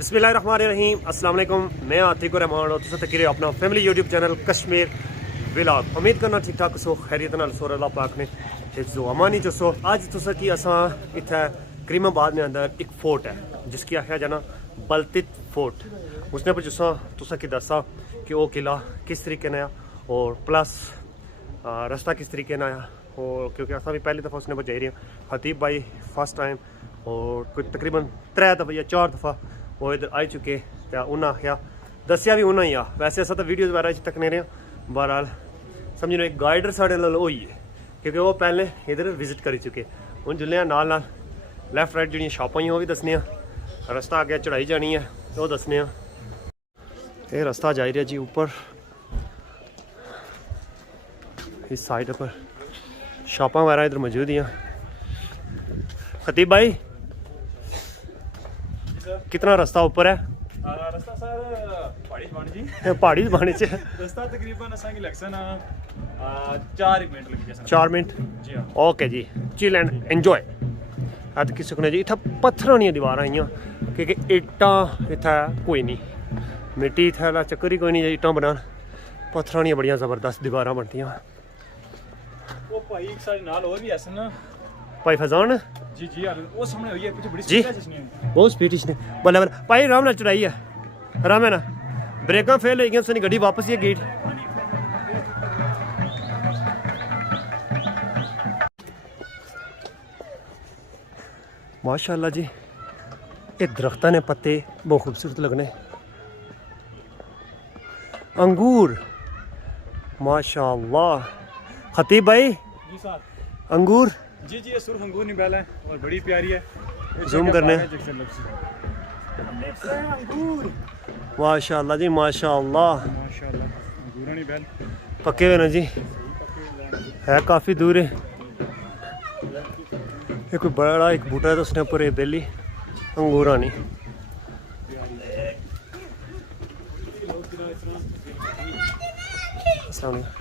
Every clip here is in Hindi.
बिस्मिल्लाहिर्रहमानिर्रहीम अस्सलाम वालेकुम। मैं आतिक रहमान और तुम तक अपना family YouTube channel Kashmir vlog. उम्मीद करना ठीक ठाक सो खैरियत नाल सो अल्लाह पाक ने हिफ्ज़ो अमानी च सो। अज तुसा की असां इत्थै करीमाबाद में अंदर एक फोर्ट है जिसकी आखेआ जाना बलतित फोर्ट। उसने पर जिसा तुसा की दसा कि वो किला किस तरीके ने और प्लस रास्ता किस तरीके ने आया। और क्योंकि असां भी पहली दफ़ा उसने पर जाई रहे खतीब भाई फर्स्ट टाइम और कोई तकरीबन 3 दफ़ा या 4 दफ़ा वो इधर आई चुके तो उन्हें आख्या दसिया भी उन्हें ही आ। वैसे अस तो वीडियोज़ वगैरह तक नहीं रहे। बहरहाल समझी लो एक गाइडर साढ़े नाल होई है क्योंकि वो पहले इधर विजिट करी चुके। हूँ जुल्ले नाल लैफ्ट राइट जी शॉपां वो भी दसने रास्ता अगे चढ़ाई जानी है वो दसने। ये रास्ता जा रहा जी ऊपर इस साइड पर शॉपां वगैरह इधर मौजूद हैं। खतीब भाई कितना रास्ता ऊपर है? रास्ता सर पहाड़ी बाणी से रास्ता तकरीबन असा की लगसन 4 मिनट लग गए 4 मिनट। जी हाँ ओके जी चिल एंड एंजॉय। अद किसी को जी इतना पत्थर नहीं दीवार आइया क्योंकि इट्टा इतना कोई नहीं मिट्टी इतना चक्कर ही कोई नहीं इट्टा बना पत्थर नहीं बड़िया जबरदस्त दीवार बनती। वो भाई एक साइड नाल और भी ऐसा ना भाई फजान जी जी यार वो सामने हुई है पीछे बड़ी जी स्पीड है जिसने बहुत स्पीड इसने बल्ले बल्ले भाई आराम नाल चढ़ाई है आराम है ना ब्रेक फेल हो गई गड्डी वापस ही गेट। माशाल्लाह जी ये दरख्तां ने पत्ते बहुत खूबसूरत लगने। अंगूर माशाल्लाह। खतीब भाई जी सर अंगूर जी जी ये सुर्ख अंगूर निकाला है और बड़ी प्यारी है। जूम करने अंगूर माशाल्लाह जी माशाल्लाह माशाल्लाह अंगूर नहीं बैल पक्के हुए ना जी है काफ़ी दूर है। ये कोई बड़ा एक बूटा है तो उसने ऊपर बेली अंगूर आनी।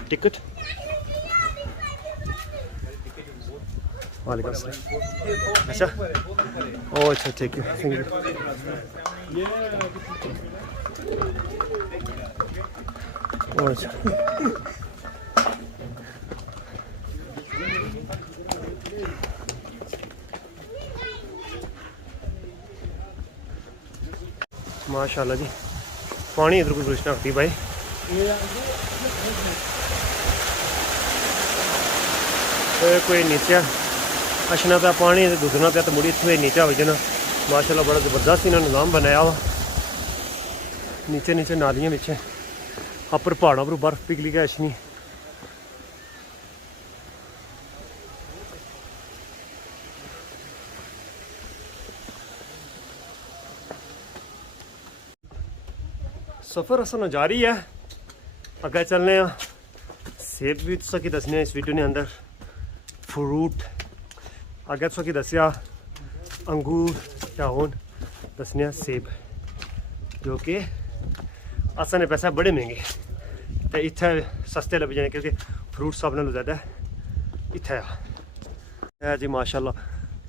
टिकट वालेकुम अस्सलाम। अच्छा ओ अच्छा ठीक है थैंक यू। ओ अच्छा माशाल्लाह जी पानी इधर को गुजरना होती भाई। कोई नीचे अछना पे पानी गुजरना पे तो मुड़ी इतने नीचे हो जाना। माशाल्लाह बड़ा ज़बरदस्त इन्होंने निज़ाम बनाया हुआ नीचे नीचे नालियाँ पीछे अपर पहाड़ों पर बर्फ पिघली गया अछनी। सफ़र असन जारी है अगर चलने सेब भी तुसा की दसने इस वीडियो ने अंदर फ्रूट अगर तुसा की दसिया अंगूर क्या होन दसने सेब जो कि असन पैसे बड़े महंगे तो इत्थे सस्ते लभ जाने क्योंकि फ्रूट सब नालों ज़्यादा इत्थे है जी। माशाल्लाह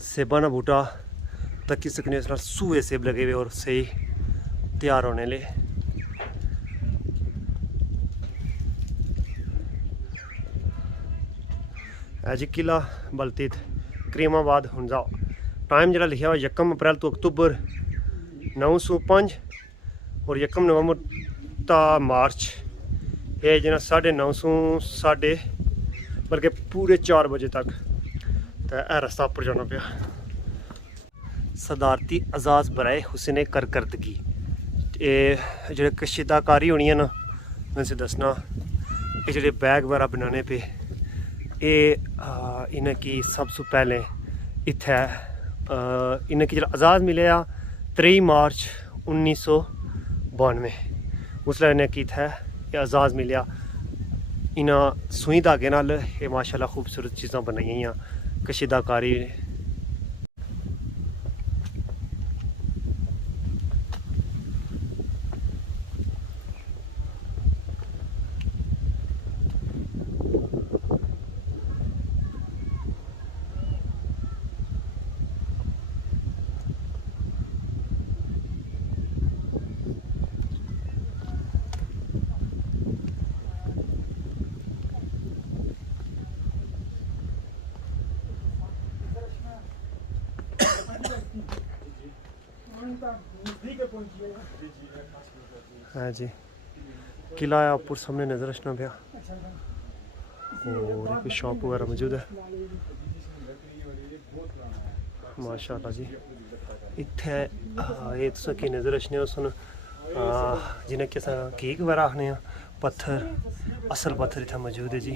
सेबा ना बूटा तक की सकने सूहे सेब लगे हुए और सही तैयार होने ले। जी किला बलतित करीमाबाद हुंजा टाइम जरा लिखा हुआ 1 अप्रैल तो अक्तूबर 905 और 1 नवंबर ता मार्च ये जना 9:30 साढ़े बल्कि पूरे 4 बजे तक तो रास्ता उपर जाना पाया। सदारती एजाज बराए हुसैन करकर्दगी जो कशीदाकारी होनी है ना मैं से दसना ये जो बैग वगैरह बनाने पे ये इनकी सबसे पहले इत्थे इनकी जो आज़ाद मिले 3 मार्च 1992 उसलै इन्हें की इत्थे आज़ाद मिले इन्हें सूई धागे नाल ये माशाल्लाह खूबसूरत चीज़ां बनाई कशीदाकारी। हाँ जी, किला है ऊपर सामने नजर रखना पाया और कोई शॉप वगैरह मौजूद है माशाल्लाह जी। इत्थे ये तुस की नजर रखने हो सुन जिन्हें कि कीक वगैरह आखने पत्थर असल पत्थर इतना मौजूद है जी।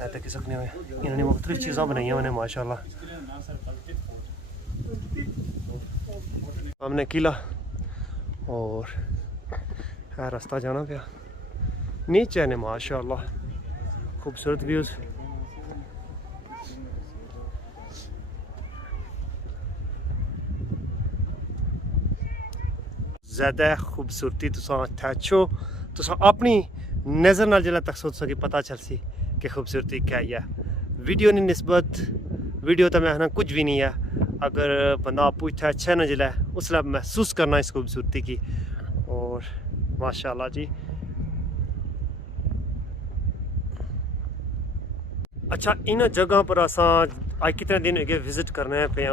है तो कि सकने हुए इन्होंने मुख्तलिफ चीज़ा बनाई उन्हें माशाल्लाह। हमने किला और है रास्ता जाना पाया नीचे ने माशाल्लाह खूबसूरत व्यूज़। ज़्यादा खूबसूरती तुसा अच्छो तुसा अपनी नज़र नाल जिला तक सोच सकी पता चल सी कि खूबसूरती क्या है। वीडियो की निस्बत वीडियो तो मैं आखना कुछ भी नहीं है, अगर बंदा आपू इतना अच्छा ना जिला उसला महसूस करना इस खूबसूरती की। और माशाल्लाह जी अच्छा इन जगह पर असा आज कितने दिन हो विजिट करने पे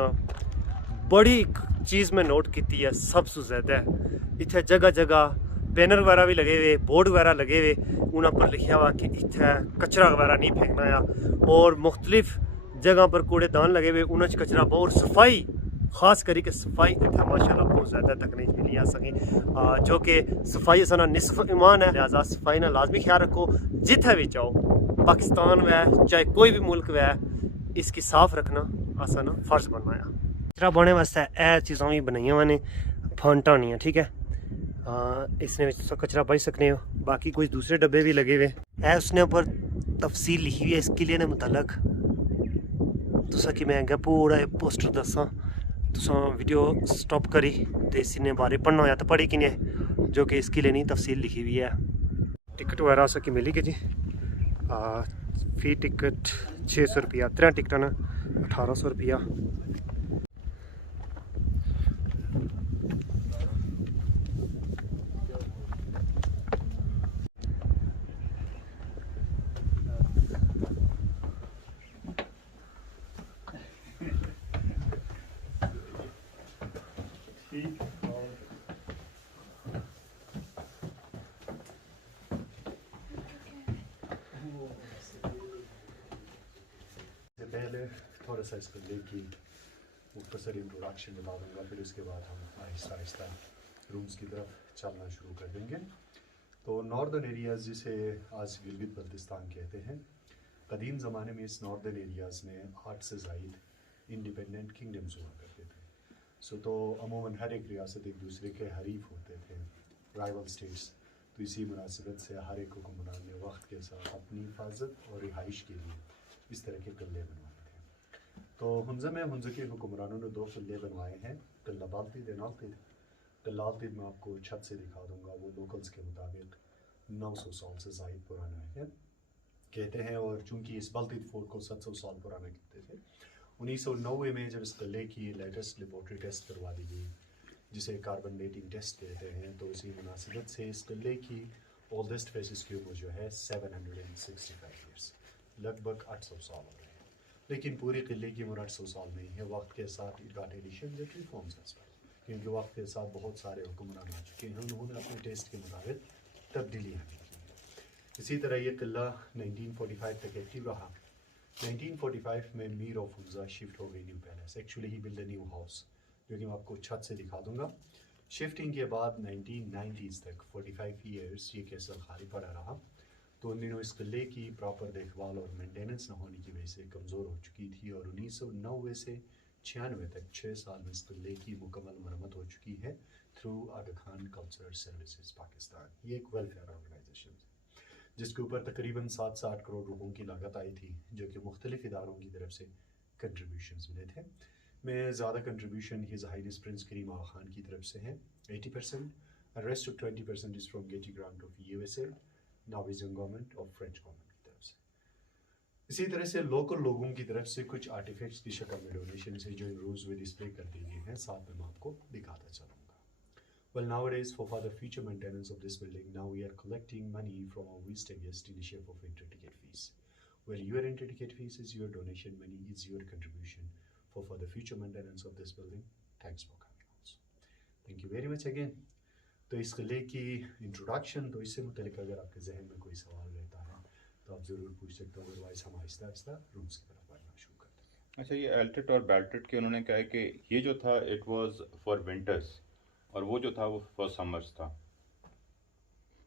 बड़ी चीज़ मैं नोट की है सबसे ज़्यादा इतने जगह जगह बैनर वगैरह भी लगे हुए बोर्ड वगैरह लगे हुए उन्होंने पर लिखा हुआ कि इतने कचरा वगैरह नहीं फेंकना है और मुख्तलिफ जगह पर कूड़ेदान लगे हुए उन्होंने कचरा बहुत सफाई खास करके सफाई इतना माशाल्लाह बहुत ज़्यादा तकनीक मिली आ सके जो कि सफाई असना निसफ ईमान है। लिहाजा सफाई ना लाजमी ख्याल रखो जिथे भी जाओ पाकिस्तान वै चाहे कोई भी मुल्क वै इसकी साफ रखना आसान फर्ज बनवाया। कचरा बने वास्ते यह चीज़ा भी बनाई मैंने फंटा नहीं है ठीक है। इसने कचरा बच सकने हो बाकी कुछ दूसरे डब्बे भी लगे हुए है उसने ऊपर तफसील लिखी हुई है इस किले ने मुतलक तुसा कि मैं अगर पूरा पोस्टर दसा तुसा वीडियो स्टॉप करी तो इसने बारे पढ़ना होया तो पढ़ी कि नहीं जो कि इस किले नहीं तफसील लिखी हुई है। टिकट वगैरह असा कि मिली कि जी फी टिकट 600 रुपया 3 टिकट ना 1800 रुपया। पहले थोड़ा सा इसको लेके मुख्तसर इंट्रोडक्शन बता दूँगा फिर उसके बाद हम आहिस्ता आहिस्ता रूम्स की तरफ चलना शुरू कर देंगे। तो नॉर्दर्न एरियाज़ जिसे आज गिलगित बल्तिस्तान कहते हैं, कदीम ज़माने में इस नॉर्दर्न एरियाज़ में 8 से ज़ायद इंडिपेंडेंट किंगडम्स हुआ करते थे। तो अमूमन हर एक रियासत एक दूसरे के हरीफ होते थे, राइवल स्टेट्स। तो इसी मुनासिबत से हर एक हुक्मरान ने वक्त के साथ अपनी हिफाजत और रिहाइश के लिए इस तरह के किले बनवाए थे। तो हुंज़ा में हुंज़ा के हुक्मरानों ने 2 किले बनवाए हैं, किला बाल्तिद और नाल्तिद। किला बाल्तिद मैं आपको छत से दिखा दूँगा, वो लोकल्स के मुताबिक 900 साल से ज़ायद पुराना है कहते हैं। और चूँकि इस बाल्तिद फोर्ट को 700 साल पुराना कहते थे, 1990 में जब इस किले की लेटेस्ट लेबॉर्ट्री टेस्ट करवा दी गई जिसे कार्बन डेटिंग टेस्ट कहते हैं, तो इसी मुनासिबत से इस किले की ओल्डेस्ट फेसिस की उम्र जो है 765 ईयर्स, लगभग 800 साल हो रहे हैं। लेकिन पूरी किले की उम्र 800 साल नहीं है, वक्त के साथ it got addition and reforms as well, क्योंकि वक्त के साथ बहुत सारे हुक्मरान आ चुके हैं, उन्होंने अपने टेस्ट के मुताबिक तब्दीलियाँ की हैं। इसी तरह ये किला 1945 तक एक्टिव रहा। 1945 में मीर ऑफ हुंज़ा शिफ्ट हो गई new palace, actually he build a new house, जो कि मैं आपको छत से दिखा दूंगा। शिफ्टिंग के बाद 1990s तक 45 ईयर्स ये कैसल खाली पड़ा रहा। तो उन दिनों इस किले की प्रॉपर देखभाल और मेंटेनेंस न होने की वजह से कमज़ोर हो चुकी थी और 1990 से 96 तक 6 साल में इस किले की मुकम्मल मरम्मत हो चुकी है थ्रू आगा खान कल्चरल सर्विसेज पाकिस्तान। ये एक वेलफेयर ऑर्गेनाइजेशन है जिसके ऊपर तकरीबन 7 से 8 करोड़ रुपयों की लागत आई थी, जो कि मुख्तलिफ इदारों की तरफ से कंट्रीब्यूशंस मिले थे। में ज़्यादा कंट्रीब्यूशन हिज हाइनेस प्रिंस करीम आगा खान की तरफ से है 80%, rest of 20% is from Getty grant of USA, Norwegian government और फ्रेंच गवर्नमेंट की तरफ से। इसी तरह से लोकल लोगों की तरफ से कुछ आर्टिफैक्ट्स की शक्ल में डोनेशन है जो इन रूम्स में डिस्प्ले कर दी गई हैं, साथ में मैं आपको दिखाता चलूँगा। Well, nowadays, for the future maintenance of this building, now we are collecting money from our visitor guests in the shape of entry ticket fees. Well, your entry ticket fees is your donation money, is your contribution for the future maintenance of this building. Thanks for coming also. Thank you very much again. तो इस किले की इंट्रोडक्शन, तो इससे मुतलिक अगर आपके जहन में कोई सवाल रहता है तो आप ज़रूर पूछ सकते हो, अदरवाइज हम आहिस्ता आहिस्ता रूम्स की तरफ बढ़ना शुरू करते हैं। अच्छा, ये एल्टेड और बेल्टेड के उन्होंने कहा है कि ये जो था इट वाज फॉर विंटर्स और वो जो था वो फॉर समर्स था।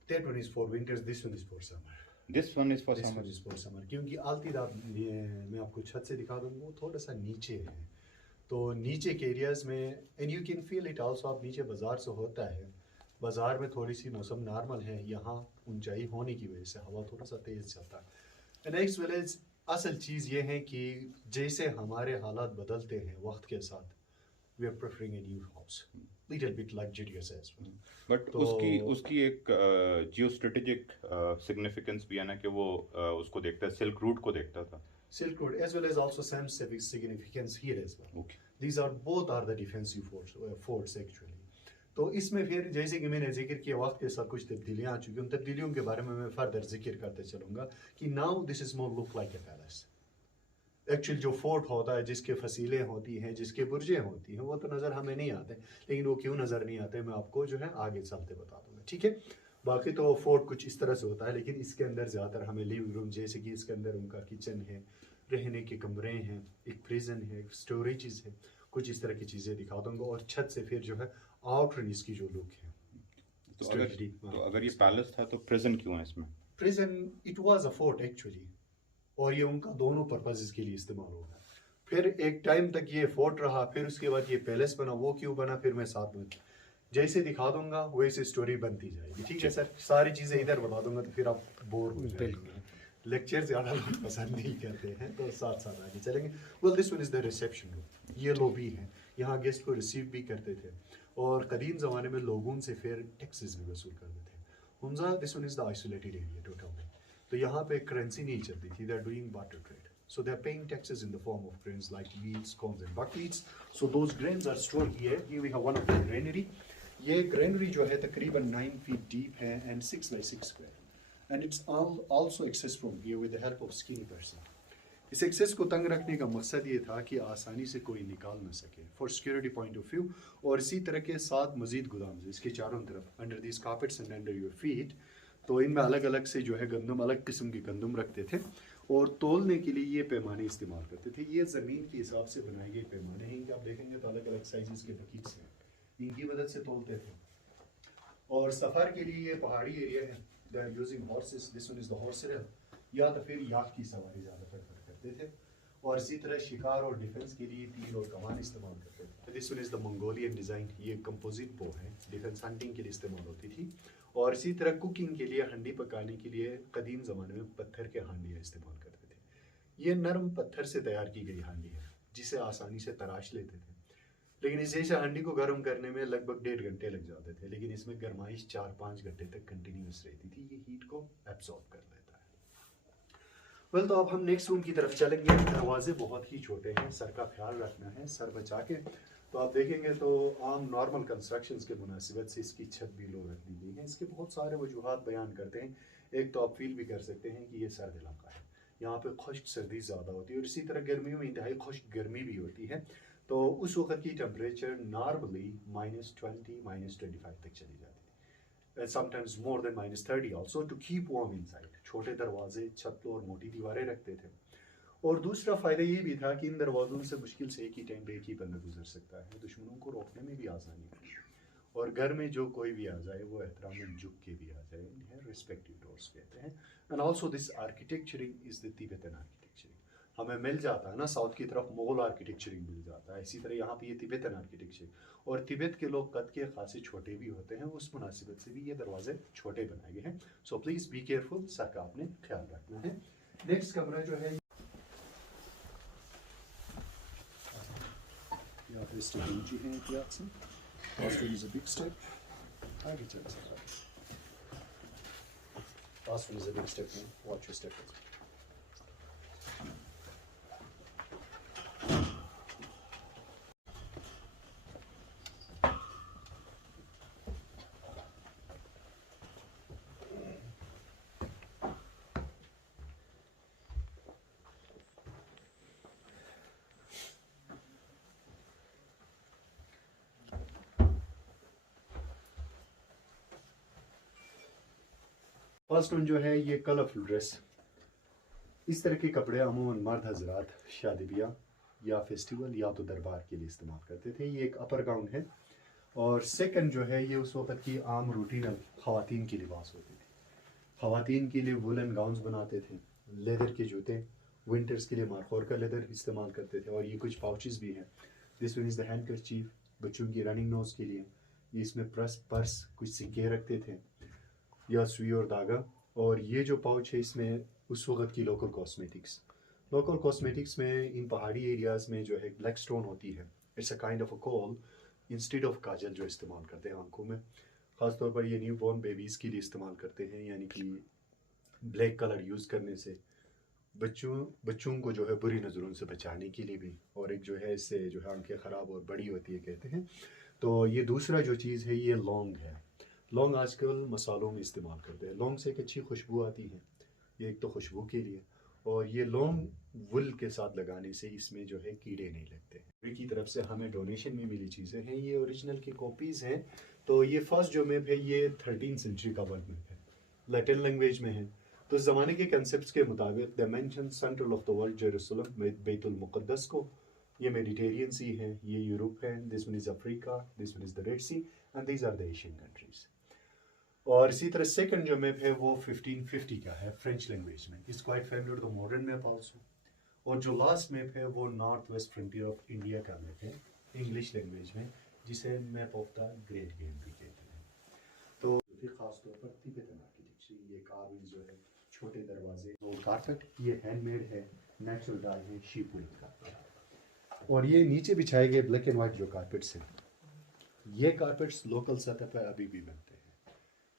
That one is for winters, this one is for summer. This one is for This one summers. is for summer, क्योंकि आलतीदाब मैं आपको छत से दिखा दूँ, वो थोड़ा सा नीचे है। तो नीचे के एरियाज़ में and you can feel it also, आप नीचे बाज़ार से होता है, बाज़ार में थोड़ी सी मौसम नॉर्मल है, यहाँ ऊंचाई होने की वजह से हवा थोड़ा सा तेज़ चलता है। नेक्स्ट वेल इज असल चीज़ ये है कि जैसे हमारे हालात बदलते हैं वक्त के साथ, we are preferring a new house little bit luxurious as well. But तो- उसकी एक जियो स्ट्रेटेजिक सिग्निफिकेंस भी है ना कि वो उसको देखता है, सिल्क रूट को देखता था। Silk Road as well as also some civic significance here as well. Okay. These are both are the defensive forts actually. तो इसमें फिर जैसे कि मैंने जिक्र किया वक्त के साथ कुछ तब्दीलियाँ आ चुकी, उन तब्दीलियों के बारे में मैं फर्दर जिक्र करते चलूँगा कि now this is more look like a palace. Actual जो फोर्ट होता है, जिसके फसीलें होती हैं, जिसके बुर्जें होती हैं, वो तो नज़र हमें नहीं आते, लेकिन वो क्यों नज़र नहीं आते मैं आपको जो है आगे चलते बता दूंगा, ठीक है। बाकी तो फोर्ट कुछ इस तरह से होता है, लेकिन इसके अंदर ज़्यादातर हमें लिविंग रूम, जैसे कि इसके अंदर उनका किचन है, रहने के कमरे हैं, एक प्रिजन है, स्टोरेजेस है, कुछ इस तरह की चीज़ें दिखा दूंगा। और छत से फिर जो है आउटर इसकी जो लुक है। तो अगर ये पैलेस था तो प्रिजन क्यों है इसमें? Prison it was a fort actually, और ये उनका दोनों पर्पजेस के लिए इस्तेमाल होगा। फिर एक टाइम तक ये फोर्ट रहा, फिर उसके बाद ये पैलेस बना। वो क्यों बना फिर मैं साथ में जैसे दिखा दूंगा वैसे स्टोरी बनती जाएगी, ठीक है सर। सारी चीज़ें इधर बता दूंगा तो फिर आप बोर हो जाएंगे। लेक्चर ज़्यादा लोग पसंद नहीं करते हैं, तो साथ साथ आगे चलेंगे। Well this one is the reception room, ये लॉबी है, यहाँ गेस्ट को रिसीव भी करते थे और कदीम ज़माने में लोगों से फिर टैक्सेस भी वसूल करते थे। Hunza this one is the isolated area total में, तो यहाँ पे करेंसी नहीं चलती थी, they are doing barter trade, so they are paying taxes in the form of grains like wheats, corns and buckwheats. So those grains are stored here. Here we have one of the granary. ये granary जो है तकरीबन 9 feet deep है and 6 by 6 square. And it's also accessed from here with the help of skinny person. इस एक्सेस को तंग रखने का मकसद ये था कि आसानी से कोई निकाल ना सके, for security point of view. और इसी तरह के 7 मजीद गोदाम इसके चारों तरफ under this carpets and under your feet. तो इनमें अलग अलग से जो है गंदम, अलग किस्म के गंदम रखते थे और तोलने के लिए ये पैमाने इस्तेमाल करते थे। ये ज़मीन के हिसाब से बनाए गए पैमाने हैं कि आप देखेंगे तो अलग अलग साइज़ के बकीट्स हैं, इनकी मदद से तोलते थे। और सफ़र के लिए ये पहाड़ी एरिया है, they are using horses, this one is the horse rail, या तो फिर याक की सवारी ज़्यादा प्रेफर करते थे। और इसी तरह शिकार और डिफेंस के लिए तीर और कमान इस्तेमाल करते थे। This one is the Mongolian design, ये कंपोजिट बो है, डिफेंस हंटिंग के लिए इस्तेमाल होती थी। और इसी तरह कुकिंग के लिए, हंडी पकाने के लिए कदीम ज़माने में पत्थर के हांडियाँ इस्तेमाल करते थे। ये नरम पत्थर से तैयार की गई हांडी है जिसे आसानी से तराश लेते थे, लेकिन इस जैसे हांडी को गर्म करने में लगभग 1.5 घंटे लग जाते थे, लेकिन इसमें गर्माइश 4-5 घंटे तक कंटिन्यूस रहती थी। ये हीट को एब्जॉर्ब कर लेता है। वेल तो अब हम नेक्स्ट रूम की तरफ चलेंगे। दरवाजे बहुत ही छोटे हैं, सर का ख्याल रखना है, सर बचा के। तो आप देखेंगे तो आम नॉर्मल कंस्ट्रक्शंस के मुनासिबत से इसकी छत भी लो रख दी गई है। इसके बहुत सारे वजूहात बयान करते हैं। एक तो आप फील भी कर सकते हैं कि ये सर्द इलाका है, यहाँ पे खुश्क सर्दी ज़्यादा होती है और इसी तरह गर्मियों में इंतहाई खुश्क गर्मी भी होती है। तो उस वक्त की टेम्परेचर नॉर्मली -20 -25 तक चली जाती है, sometimes more than -30 also, to keep warm inside. छोटे दरवाजे, छत और मोटी दीवारें रखते थे। और दूसरा फ़ायदा ये भी था कि इन दरवाज़ों से मुश्किल से एक ही टाइम पे एक ही बंदा गुजर सकता है, दुश्मनों को रोकने में भी आसानी होती है। और घर में जो कोई भी आ जाए वो एहतराम झुक के भी आ जाए, इन्हें रिस्पेक्टिव डोर्स कहते हैं। And also this आर्किटेक्चरिंग is the Tibetan आर्किटेक्चरिंग। हमें मिल जाता है ना साउथ की तरफ मुगल आर्किटेक्चरिंग मिल जाता है, इसी तरह यहाँ पे ये तिब्बतन आर्किटेक्चर। और तिब्बत के लोग कद के खासे छोटे भी होते हैं, उस मुनासिबत से भी ये दरवाजे छोटे बनाए गए हैं। So please be careful, sir का आपने ख्याल रखना है। नेक्स्ट कमरा जो है यहाँ पे स्टेप ऊंची है एहतियात से। Last one is a big step. आगे चल सकता है। Last one is a big step. Watch your step. First one जो है ये कलरफुल ड्रेस। इस तरह के कपड़े अमूमन मर्द हजरात शादी ब्याह या फेस्टिवल या तो दरबार के लिए इस्तेमाल करते थे। ये एक अपर गाउन है। और सेकंड जो है ये उस वक़्त की आम रूटीन ख़वातीन की लिबास होती थी। ख़वातीन के लिए वुलन गाउन्स बनाते थे, लेदर के जूते, विंटर्स के लिए मारखोर का लेदर इस्तेमाल करते थे। और ये कुछ पाउचेस भी हैं। This one is the handkerchief, बच्चों की रनिंग नोज के लिए। ये इसमें पर्स कुछ सिक्के रखते थे या सुई और धागा। और ये जो पाउच है इसमें उस वक़्त की लोकल कॉस्मेटिक्स में इन पहाड़ी एरियाज़ में जो है ब्लैक स्टोन होती है। It's a kind of a coal instead of kajal जो इस्तेमाल करते हैं आंखों में। ख़ासतौर पर ये न्यू बॉर्न बेबीज़ के लिए इस्तेमाल करते हैं, यानी कि ब्लैक कलर यूज़ करने से बच्चों को जो है बुरी नज़रों से बचाने के लिए भी, और एक जो है इससे जो है आंखें ख़राब और बड़ी होती है कहते हैं। तो ये दूसरा जो चीज़ है ये लौंग है। लौंग आजकल मसालों में इस्तेमाल करते हैं। लौंग से एक अच्छी खुशबू आती है, ये एक तो खुशबू के लिए, और ये लौंग वुल के साथ लगाने से इसमें जो है कीड़े नहीं लगते। की तरफ से हमें डोनेशन में मिली चीज़ें हैं, ये ओरिजिनल की कॉपीज़ हैं। तो ये फर्स्ट जो मैप है ये 13वीं सेंचुरी का वर्ल्ड मैप है, लैटिन लैंग्वेज में है। तो इस ज़माने के कंसेप्ट के मुताबिक the mention central of the world Jerusalem Baitul Muqaddas को, ये मेडिटेरियन सी है, ये यूरोप है, this one is Africa, this one is the Red Sea and these are the Asian countries. और इसी तरह सेकंड जो मैप है वो 1550 का है, फ्रेंच लैंग्वेज में। It's quite familiar the modern map also. और जो लास्ट मैप है वो north west frontier of India का मैप है, इंग्लिश लैंग्वेज में, जिसे map of the great game भी कहते हैं। तो खास तौर पर तिब्बतन आर्किटेक्चर, ये कार्विंग जो है, छोटे दरवाजे, और कारपेट ये हैंडमेड है, नेचुरल डाई है, शीप वुल का। और ये नीचे बिछाए गए ब्लैक एंड वाइट जो कारपेट्स हैं, ये कारपेट्स लोकल सतह पर अभी भी बनते हैं।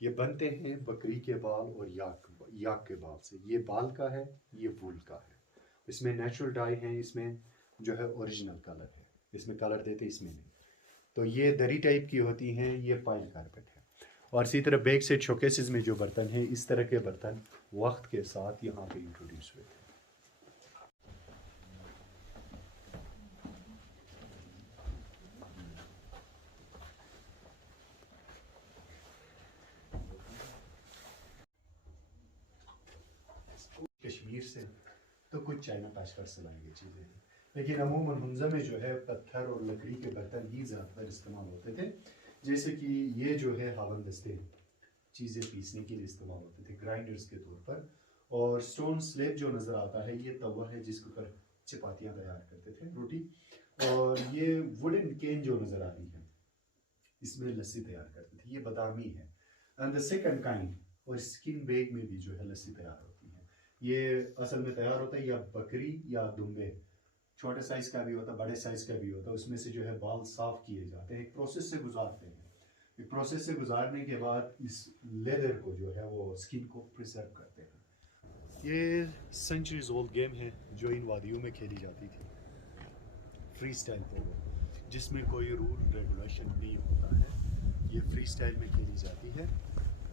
ये बनते हैं बकरी के बाल और याक के बाल से। ये बाल का है, ये वूल का है। इसमें नेचुरल डाई है, इसमें जो है ओरिजिनल कलर है, इसमें कलर देते इसमें नहीं। तो ये दरी टाइप की होती हैं, ये पाइल कारपेट है। और इसी तरह बैक साइड शोकेसेस में जो बर्तन हैं, इस तरह के बर्तन वक्त के साथ यहाँ पे इंट्रोड्यूस हुए थे। कश्मीर से तो कुछ चाइना पैशवर से लाई गई चीज़ें हैं, लेकिन अमूमन हुंज़ा में जो है पत्थर और लकड़ी के बर्तन ही ज़्यादातर इस्तेमाल होते थे। जैसे कि ये जो है हावन दस्ते, चीज़ें पीसने के लिए इस्तेमाल होते थे ग्राइंडर्स के तौर पर। और स्टोन स्लेब जो नज़र आता है ये तवा है जिसके ऊपर चपातियाँ तैयार करते थे, रोटी। और ये वुडन केन जो नज़र आ रही है, इसमें लस्सी तैयार करते थे, ये बादामी है। एंड द सेकंड काइंड, और स्किन बैग में भी जो है लस्सी तैयार होती है। ये असल में तैयार होता है या बकरी या दुम्बे, छोटे साइज़ का भी होता है, बड़े साइज़ का भी होता है। उसमें से जो है बाल साफ़ किए जाते हैं, एक प्रोसेस से गुजारते हैं। एक प्रोसेस से गुजारने के बाद इस लेदर को जो है वो स्किन को प्रिजर्व करते हैं। ये सेंचुरीज ओल्ड गेम है जो इन वादियों में खेली जाती थी, फ्री स्टाइल पोलो, जिसमें कोई रूल रेगुलेशन नहीं होता है। ये फ्री स्टाइल में खेली जाती है।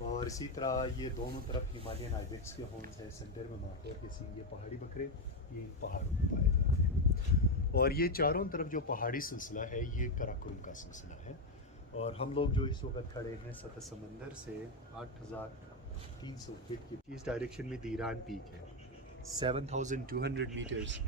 और इसी तरह ये दोनों तरफ हिमालयन आइबेक्स के हॉर्न्स है, सेंटर में मार्कोर के सिंह, ये पहाड़ी बकरे ये पहाड़ों में पाए जाते हैं। और ये चारों तरफ जो पहाड़ी सिलसिला है ये कराकोरम का सिलसिला है। और हम लोग जो इस वक्त खड़े हैं सतह समंदर से 8300 फीट की इस डायरेक्शन में दीरान पीक है, 7200 मीटर्स।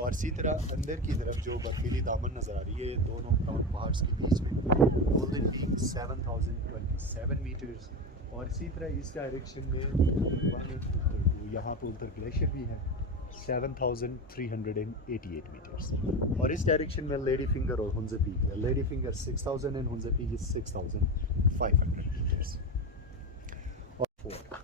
और इसी तरह अंदर की तरफ जो बर्फीली दामन नज़र आ रही है दोनों पहाड़ के बीच में, गोल्डन पीक 7027 मीटर्स। और इसी तरह इस डायरेक्शन में यहाँ पर उल्तर ग्लेशियर भी है, 7388 मीटर्स। और इस डायरेक्शन में लेडी फिंगर और हुंज़ा पीक है, Lady Finger 6000 and Hunza peak is 6500 meters. और फोर्ट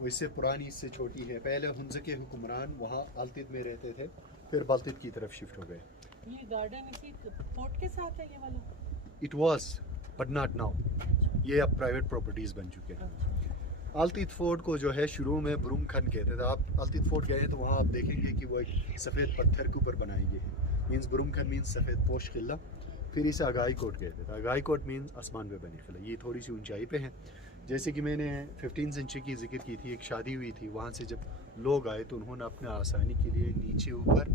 वो इससे पुरानी, इससे छोटी है। पहले हुंज़ा के हुक्मरान वहाँ अल्तिद में रहते थे, फिर बल्तिद की तरफ शिफ्ट हो गए। ये गार्डन इसी फोर्ट के साथ है ये वाला? It was but not now, ये अब प्राइवेट प्रॉपर्टीज़ बन चुके हैं। अल्तिद फोर्ट को जो है शुरू में ब्रूम खन कहते थे। आप अल्तिद फोर्ट गए हैं तो वहाँ आप देखेंगे कि वो एक सफ़ेद पत्थर के ऊपर बनाई गई है, मीन्स ब्रूम खन मीन्स सफ़ेद पोश किला। फिर इसे अगाई कोट कहते थे, अगाई कोट मीन्स आसमान पे बनी किला। ये थोड़ी सी ऊंचाई पे है। जैसे कि मैंने 15 सेंचुरी की जिक्र की थी, एक शादी हुई थी, वहाँ से जब लोग आए तो उन्होंने अपने आसानी के लिए नीचे ऊपर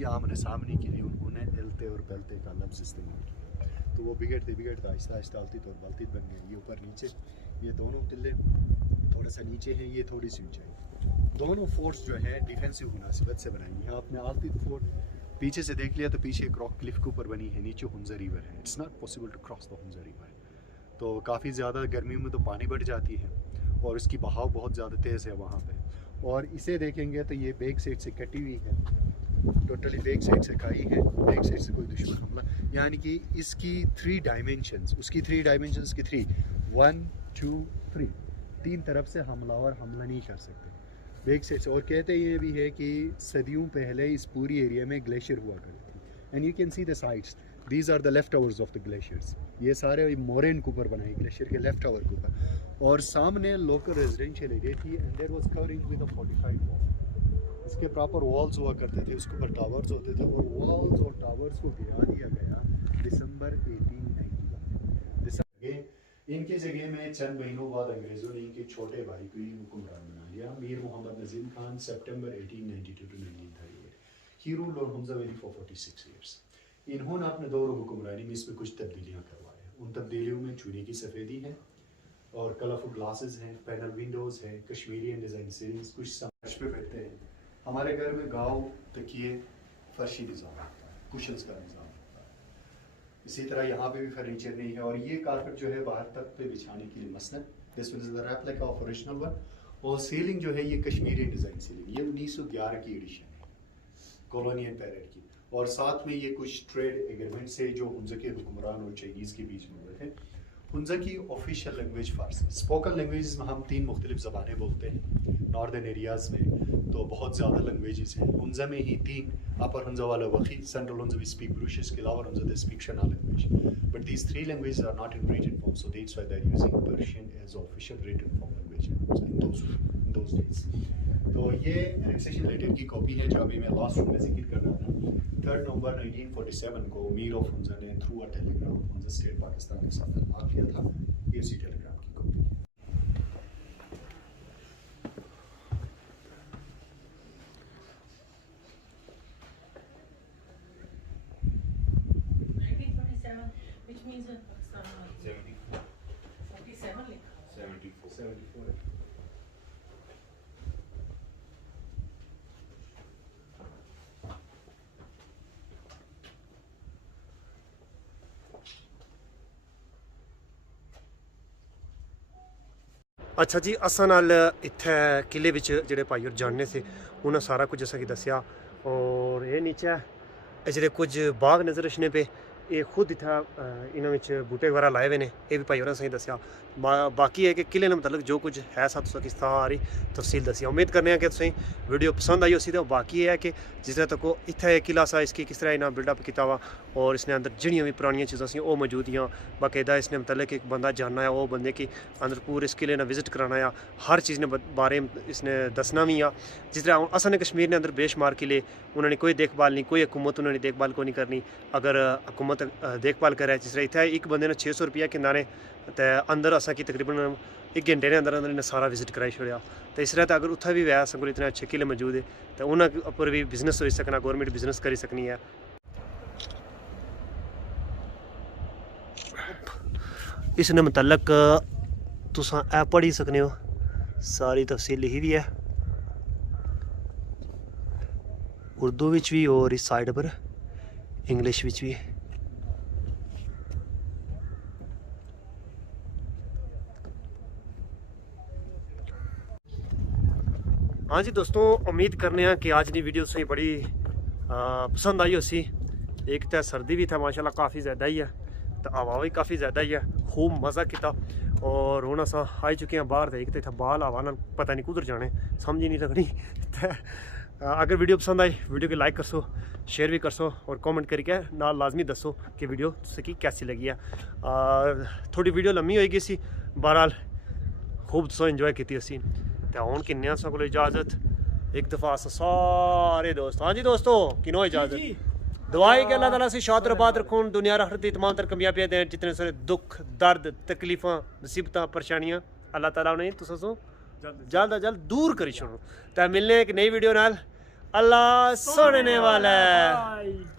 या आमने सामने के लिए उन्होंने एलते और बेलते का लफ्ज़ इस्तेमाल किया। तो वो बिगड़ते बिगड़ते आहिस्ता आहिस्ता अल्तिद और बल्तिद बन गए, ये ऊपर नीचे। ये दोनों टिल्ले थोड़ा सा नीचे है, ये थोड़ी सी ऊंचाई। दोनों फोर्ट्स जो है डिफेंसिव मुनासिबत से बनाई हैं। आपने आलतित फोर्ट पीछे से देख लिया तो पीछे एक रॉक क्लिफ के ऊपर बनी है, नीचे हुंजा रिवर है। It's not possible to cross the Hunza river. तो काफ़ी ज़्यादा गर्मियों में तो पानी बढ़ जाती है और इसकी बहाव बहुत ज़्यादा तेज़ है वहाँ पे। और इसे देखेंगे तो ये बैक साइड से कटी हुई है, टोटली बैक साइड से खाई है, बैक साइड से कोई दुश्मन हमला, यानी कि इसकी 3 डायमेंशंस, उसकी 3 डायमेंशंस की 3 1 2 3 3 तरफ से हमलावर हमला नहीं कर सकते बैक साइड से। और कहते ये भी है कि सदियों पहले इस पूरी एरिया में ग्लेशियर हुआ करती थी। And you can see the sides, these are the leftovers of the glaciers. ये सारे मोरेन के ऊपर बनाए ग्लेशियर के लेफ्ट ओवर के ऊपर। और सामने लोकल रेजिडेंशियल एरिया थी and there was covering with a fortified wall. इसके प्रॉपर वॉल्स हुआ करते थे, उसके ऊपर टावर्स होते थे। और वॉल्स और टावर्स को गिरा दिया गया दिसंबर 1891। इनकी जगह में चंद महीनों बाद अंग्रेज़ों ने इनके छोटे भाई को ही हुक्मरान बना लिया, मीर मोहम्मद नजीम खान, सितंबर 1892 to 1938। He ruled on Hunza valley for 46 years. इन्होंने अपने दौर हुक्मरानी में इसमें कुछ तब्दीलियाँ करवाई। उन तब्दीलियों में चूने की सफ़ेदी है और कलरफुल ग्लासेस हैं, पैनल विंडोज़ हैं, कश्मीरी एंड डिज़ाइन सीलिंग्स, कुछ समझ पे बैठते हैं। हमारे घर में गाँव तकिए फर्शी निज़ाम होता है, कुशन्स का निज़ाम होता है। इसी तरह यहाँ पे भी फर्नीचर नहीं है। और ये कारपेट जो है बाहर तक पे बिछाने के लिए मसनद, this one is the replica of original one. और सीलिंग जो है ये कश्मीरी डिज़ाइन सीलिंग, ये 1911 की एडिशन है, कॉलोनियल पीरियड की। और साथ में ये कुछ ट्रेड एग्रीमेंट से जो हुंजा के हुक्मरान और चाइनीज़ के बीच में हुए थे। हुंजा की ऑफिशियल लैंग्वेज फारसी। स्पोकन लैंग्वेज में हम 3 मुख्तलिफ ज़बानें बोलते हैं। नॉर्दर्न एरियाज़ में तो बहुत ज़्यादा लैंग्वेजेस हैं। हुंजा में ही 3, अपर हुंजा वाला Wakhi, central Hunza we speak Burush, इसके अलावा Hunza they speak Shina language. But these 3 languages are not in written form, so that's why they are using Persian as official written form language in those days. तो ये एनेक्सेशन लेटर की कॉपी है जो अभी मैं लास्ट रूम में जिक्र कर रहा था। 3 नवंबर 1947 को मीर ऑफ हुंजा ने through a Telegram Hunza state Pakistan के साथ तल्लाक किया था। ये उसी टेलीग्राम की कॉपी है। which means 47 लिखा 74 है। अच्छा जी, असां नाल इत्थे किले विच जेह्ड़े भाई होर जानने से उन्हें सारा कुछ असें गी दस्सेआ। और ये नीचे एह् जेह्ड़े कुछ बाग नज़र अचने पे, ये खुद इत्थै इन्हां विच बूटे वगैरह लाए हुए ने, ये भी भाई होरें असें गी दस्सेआ। बाकी है कि किले ने मतलब जो कुछ है सब तुसें सारी तफसील दस्सी। उम्मीद करने कि तुसें वीडियो पसंद आई उसी। तो बाकी है कि जिस तरह तक इत्थै किला सा इसकी किस तरह इन्हें बिल्डअप किया हुआ और इसने अंदर जिहड़ियां भी पुरानियां चीज़ां सी ओह् मौजूद हियां। बाकायदा इसने मतलब कि एक बंदा जानना है, वो बंदे की अंदर पूरे इस किले ने विजिट कराना है, हर चीज़ ने बारे इसने दसना भी आ। जिस तरह असां ने कश्मीर ने अंदर बेशुमार किले, उन्होंने कोई देखभाल नहीं, कोई हुकूमत उन्होंने देखभाल को नहीं करनी। अगर हुकूमत देखभाल करे, जिस तरह इत्थै एक बंदे ने 600 रुपया किन्ना ने तो अंदर असा कि तकरीबन 1 घंटे ने अंदर इन्हें सारा विजिट कराई छोड़िया। तो इस तरह अगर उत्थै भी वै असें कोल इतने अच्छे किले मौजूद है तो उन्होंने उप्पर भी बिजनेस होई सकना, गौरमेंट बिजनेस करी सकनी है। इसने मुतलक तुसां ऐ पढ़ी सकने हो, सारी तफसील लिखी दी है उर्दू विच भी और इस साइड पर इंग्लिश विच भी। हाँ जी दोस्तों, उम्मीद करने हैं कि आज की वीडियो तुसें बड़ी पसंद आई उसी। एक तो सर्दी भी था माशाल्लाह काफ़ी ज़्यादा ही है, तो हवा भी काफ़ी ज़्यादा ही है, खूब मज़ा किया। और हूँ अस आई चुके हैं बाहर, तो एक तो इतना बाल हवा ना पता नहीं कुधर जाने, समझ ही नहीं लगनी। अगर वीडियो पसंद आई वीडियो को लाइक करसो, शेयर भी करसो और कमेंट करके नाल लाजमी दसो कि वीडियो तुसें कैसी लगी है। थोड़ी वीडियो लम्मी होएगी सी, बहरहाल खूब तुसें इंजॉय की असी। तो हूँ किन्ने असां कोल इजाजत, एक दफ़ा अस सारे दोस्त। हाँ जी दोस्तों, किनो इजाजत, दुआई कि अल्लाह ताला से शाद रबाद रखून, दुनिया आखिरत दी तमाम तर कामयाबियां दें। जितने सारे दुख दर्द तकलीफां मुसीबतां परेशानियां अल्लाह ताला उन्हें तुसां सो जल्द अज जल्द दूर करी छोड़ो। तो मिलने एक नई वीडियो नाल, अल्लाह सोने वाला है।